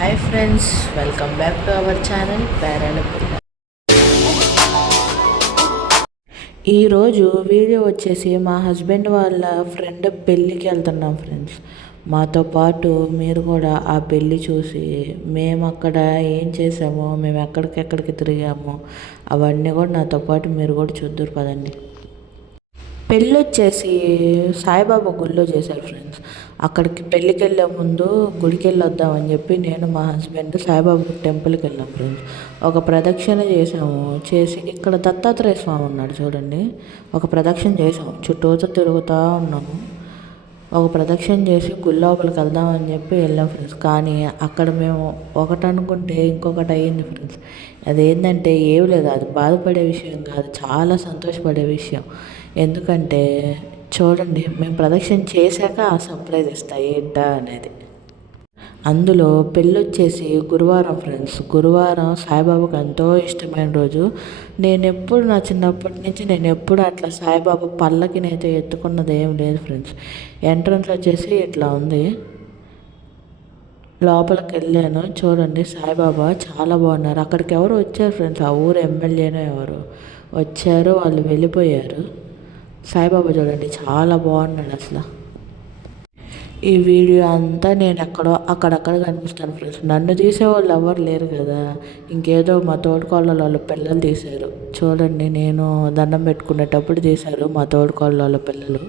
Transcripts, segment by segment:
Hi friends, welcome back to our channel Peralapulla. ఈరోజు video వచ్చేసి మా హస్బెండ్ వాళ్ళ ఫ్రెండ్ పెళ్ళికి వెళ్తున్నాం ఫ్రెండ్స్. మాతో పాటు మీరు కూడా ఆ పెళ్ళి చూసి మేము అక్కడ ఏం చేసామో, మేము ఎక్కడికెక్కడికి తిరిగామో అవన్నీ కూడా నాతో పాటు మీరు కూడా చూద్దరు పదండి. పెళ్ళి వచ్చేసి సాయిబాబా గుడిలో చేశారు ఫ్రెండ్స్. అక్కడికి పెళ్ళికి వెళ్ళే ముందు గుడికి వెళ్ళి వద్దామని చెప్పి నేను మా హస్బెండ్ సాయిబాబా టెంపుల్కి వెళ్ళాం ఫ్రెండ్స్. ఒక ప్రదక్షిణ చేసాము. చేసి ఇక్కడ దత్తాత్రేయ స్వామి ఉన్నాడు చూడండి, ఒక ప్రదక్షిణ చేసాము. చుట్టూతో తిరుగుతూ ఉన్నాము. ఒక ప్రదక్షిణ చేసి గుడి లోపలికి వెళ్దామని చెప్పి వెళ్ళాం ఫ్రెండ్స్. కానీ అక్కడ మేము ఒకటి అనుకుంటే ఇంకొకటి అయ్యింది ఫ్రెండ్స్. అదేంటంటే ఏమి లేదు, అది బాధపడే విషయం కాదు, చాలా సంతోషపడే విషయం. ఎందుకంటే చూడండి, మేము ప్రదక్షిణ చేశాక ఆ సర్ప్రైజ్ ఇస్తాయి ఏంటా అనేది. అందులో పెళ్ళి వచ్చేసి గురువారం ఫ్రెండ్స్. గురువారం సాయిబాబాకు ఎంతో ఇష్టమైన రోజు. నా చిన్నప్పటి నుంచి నేను ఎప్పుడు అట్లా సాయిబాబా పల్లకినైతే ఎత్తుకున్నది ఏం లేదు ఫ్రెండ్స్. ఎంట్రన్స్ వచ్చేసి ఇట్లా ఉంది. లోపలికి వెళ్ళాను, చూడండి సాయిబాబా చాలా బాగున్నారు. అక్కడికి ఎవరు వచ్చారు ఫ్రెండ్స్, ఆ ఊరు ఎమ్మెల్యేనో ఎవరు వచ్చారు, వాళ్ళు వెళ్ళిపోయారు. సాయిబాబా చూడండి చాలా బాగున్నాడు అసలు. ఈ వీడియో అంతా నేను అక్కడక్కడ కనిపిస్తాను ఫ్రెండ్స్. నన్ను తీసేవాళ్ళు ఎవరు లేరు కదా, ఇంకేదో మా తోడుకోళ్ళ వాళ్ళ పిల్లలు తీశారు. చూడండి, నేను దండం పెట్టుకునేటప్పుడు తీశారు మా తోడుకోళ్ళ వాళ్ళ పిల్లలు.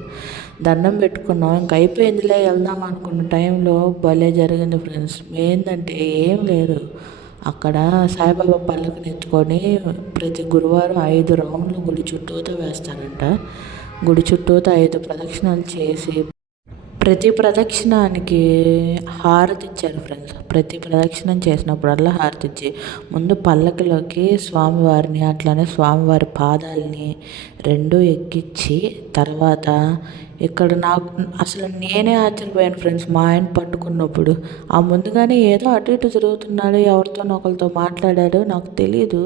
దండం పెట్టుకున్నాం, ఇంక అయిపోయిందిలే వెళ్దాం అనుకున్న టైంలో భలే జరిగింది ఫ్రెండ్స్. ఏంటంటే ఏం లేదు, అక్కడ సాయిబాబా పల్లకిని ఎత్తుకొని ప్రతి గురువారం 5 రౌండ్లు గుడి చుట్టూతో వేస్తారంట. గుడి చుట్టూతో 5 ప్రదక్షిణాలు చేసి ప్రతి ప్రదక్షిణానికి హారతి ఇచ్చారు ఫ్రెండ్స్. ప్రతి ప్రదక్షిణం చేసినప్పుడల్లా హారతి ఇచ్చి ముందు పల్లకిలోకి స్వామివారిని, అట్లానే స్వామివారి పాదాలని రెండూ ఎక్కించి తర్వాత ఇక్కడ నాకు అసలు నేనే ఆశ్చర్యపోయాను ఫ్రెండ్స్. మా ఆయన పట్టుకున్నప్పుడు ఆ ముందుగానే ఏదో అటు ఇటు తిరుగుతున్నాడు, ఎవరితోనో ఒకరితో మాట్లాడాడు, నాకు తెలీదు.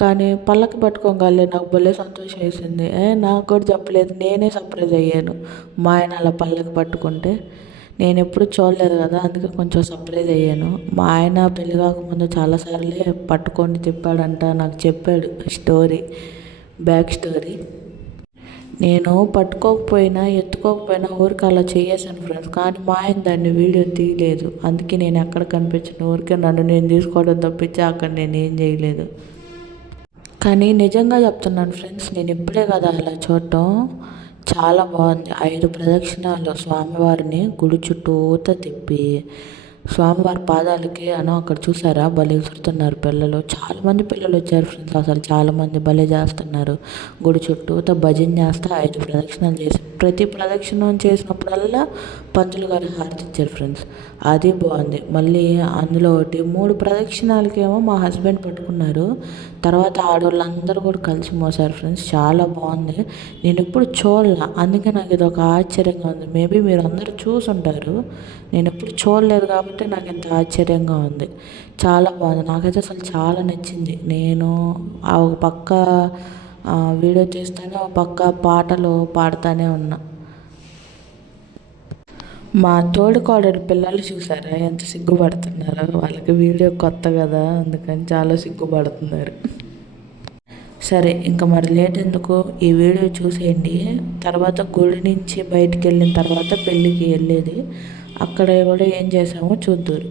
కానీ పల్లకి పట్టుకోగలే నాకు భలే సంతోషం వేసింది. నాకు కూడా చెప్పలేదు, నేనే సర్ప్రైజ్ అయ్యాను. మా ఆయన అలా పల్లకి పట్టుకుంటే నేను ఎప్పుడు చూడలేదు కదా, అందుకే కొంచెం సర్ప్రైజ్ అయ్యాను. మా ఆయన పెళ్ళి కాకముందు చాలాసార్లే పట్టుకొని తిప్పాడంట, నాకు చెప్పాడు స్టోరీ, బ్యాక్ స్టోరీ. నేను పట్టుకోకపోయినా ఎత్తుకోకపోయినా ఊరికి అలా చేసాను ఫ్రెండ్స్. కానీ మా ఆయన దాన్ని వీడియో తీయలేదు. అందుకే నేను ఎక్కడ కనిపించిన ఊరికే నన్ను నేను తీసుకోవడం తప్పించి అక్కడ నేను ఏం చేయలేదు. కానీ నిజంగా చెప్తున్నాను ఫ్రెండ్స్, నేను ఇప్పుడే కదా అలా చూడటం, చాలా బాగుంది. 5 ప్రదక్షిణాలు స్వామివారిని గుడి చుట్టూతా తిప్పి స్వామివారి పాదాలకి అక్కడ చూసారా భలే విసురుతున్నారు పిల్లలు. చాలామంది పిల్లలు వచ్చారు ఫ్రెండ్స్. అసలు చాలామంది భలే చేస్తున్నారు. గుడి చుట్టూతో భజన చేస్తే 5 ప్రదక్షిణాలు చేసి ప్రతి ప్రదక్షిణం చేసినప్పుడల్లా పంతులు గారు హారతి ఇచ్చారు ఫ్రెండ్స్. అది బాగుంది. మళ్ళీ అందులో ఒకటి 3 ప్రదక్షిణాలకేమో మా హస్బెండ్ పట్టుకున్నారు. తర్వాత ఆడవాళ్ళందరూ కూడా కలిసి మోసారు ఫ్రెండ్స్. చాలా బాగుంది. నేను ఎప్పుడు చూడలే, అందుకే నాకు ఇది ఒక ఆశ్చర్యంగా ఉంది. మేబీ మీరు అందరూ చూసుంటారు, నేను ఎప్పుడు చూడలేదు కాబట్టి నాకు ఇంత ఆశ్చర్యంగా ఉంది. చాలా బాగుంది, నాకైతే అసలు చాలా నచ్చింది. నేను ఒక పక్క వీడియో తీస్తానే ఒక పక్క పాటలు పాడుతూనే ఉన్నా. మా తోడుకోడలి పిల్లలు చూసారా ఎంత సిగ్గుపడుతున్నారో. వాళ్ళకి వీడియో కొత్త కదా, అందుకని చాలా సిగ్గుపడుతున్నారు. సరే, ఇంకా మరి లేట్ ఎందుకు, ఈ వీడియో చూసేయండి. తర్వాత గుడి నుంచి బయటికి వెళ్ళిన తర్వాత పెళ్ళికి వెళ్ళేది, అక్కడ కూడా ఏం చేసామో చూద్దురు.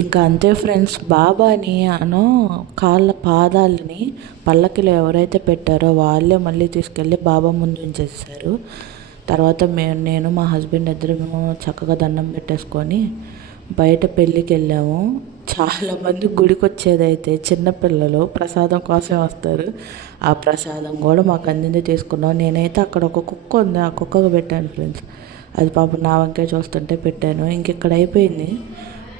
ఇంకా అంతే ఫ్రెండ్స్, బాబాని పాదాలని పల్లకిలో ఎవరైతే పెట్టారో వాళ్ళే మళ్ళీ తీసుకెళ్ళి బాబా ముందు ఉంచేసారు. తర్వాత నేను మా హస్బెండ్ ఇద్దరము చక్కగా దండం పెట్టేసుకొని బయట పెళ్ళికి వెళ్ళాము. చాలామంది గుడికి వచ్చేదైతే చిన్నపిల్లలు ప్రసాదం కోసం వస్తారు. ఆ ప్రసాదం కూడా మాకు అందింది, తీసుకున్నాం. నేనైతే అక్కడ ఒక కుక్క ఉంది, ఆ కుక్కకు పెట్టాను ఫ్రెండ్స్. అది పాపం నా వంకే చూస్తుంటే పెట్టాను. ఇక్కడ అయిపోయింది,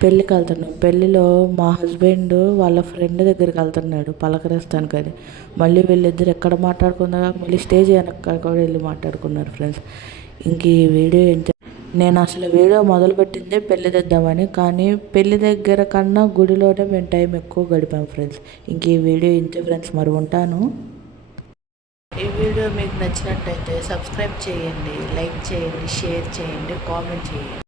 పెళ్ళికి వెళ్తున్నాం. పెళ్ళిలో మా హస్బెండ్ వాళ్ళ ఫ్రెండ్ దగ్గరికి వెళ్తున్నాడు పలకరిస్తాను కానీ, మళ్ళీ వీళ్ళిద్దరు ఎక్కడ మాట్లాడుకున్నారు, మళ్ళీ స్టేజ్ వెనక కూడా వెళ్ళి మాట్లాడుకున్నారు ఫ్రెండ్స్. ఈ వీడియో నేను అసలు వీడియో మొదలుపెట్టిందే పెళ్ళి తెద్దామని, కానీ పెళ్ళి దగ్గర కన్నా గుడిలోనే మేము టైం ఎక్కువ గడిపాం ఫ్రెండ్స్. ఈ వీడియో ఇంతే ఫ్రెండ్స్, మరి ఉంటాను. ఈ వీడియో మీకు నచ్చినట్టయితే సబ్స్క్రైబ్ చేయండి, లైక్ చేయండి, షేర్ చేయండి, కామెంట్ చేయండి.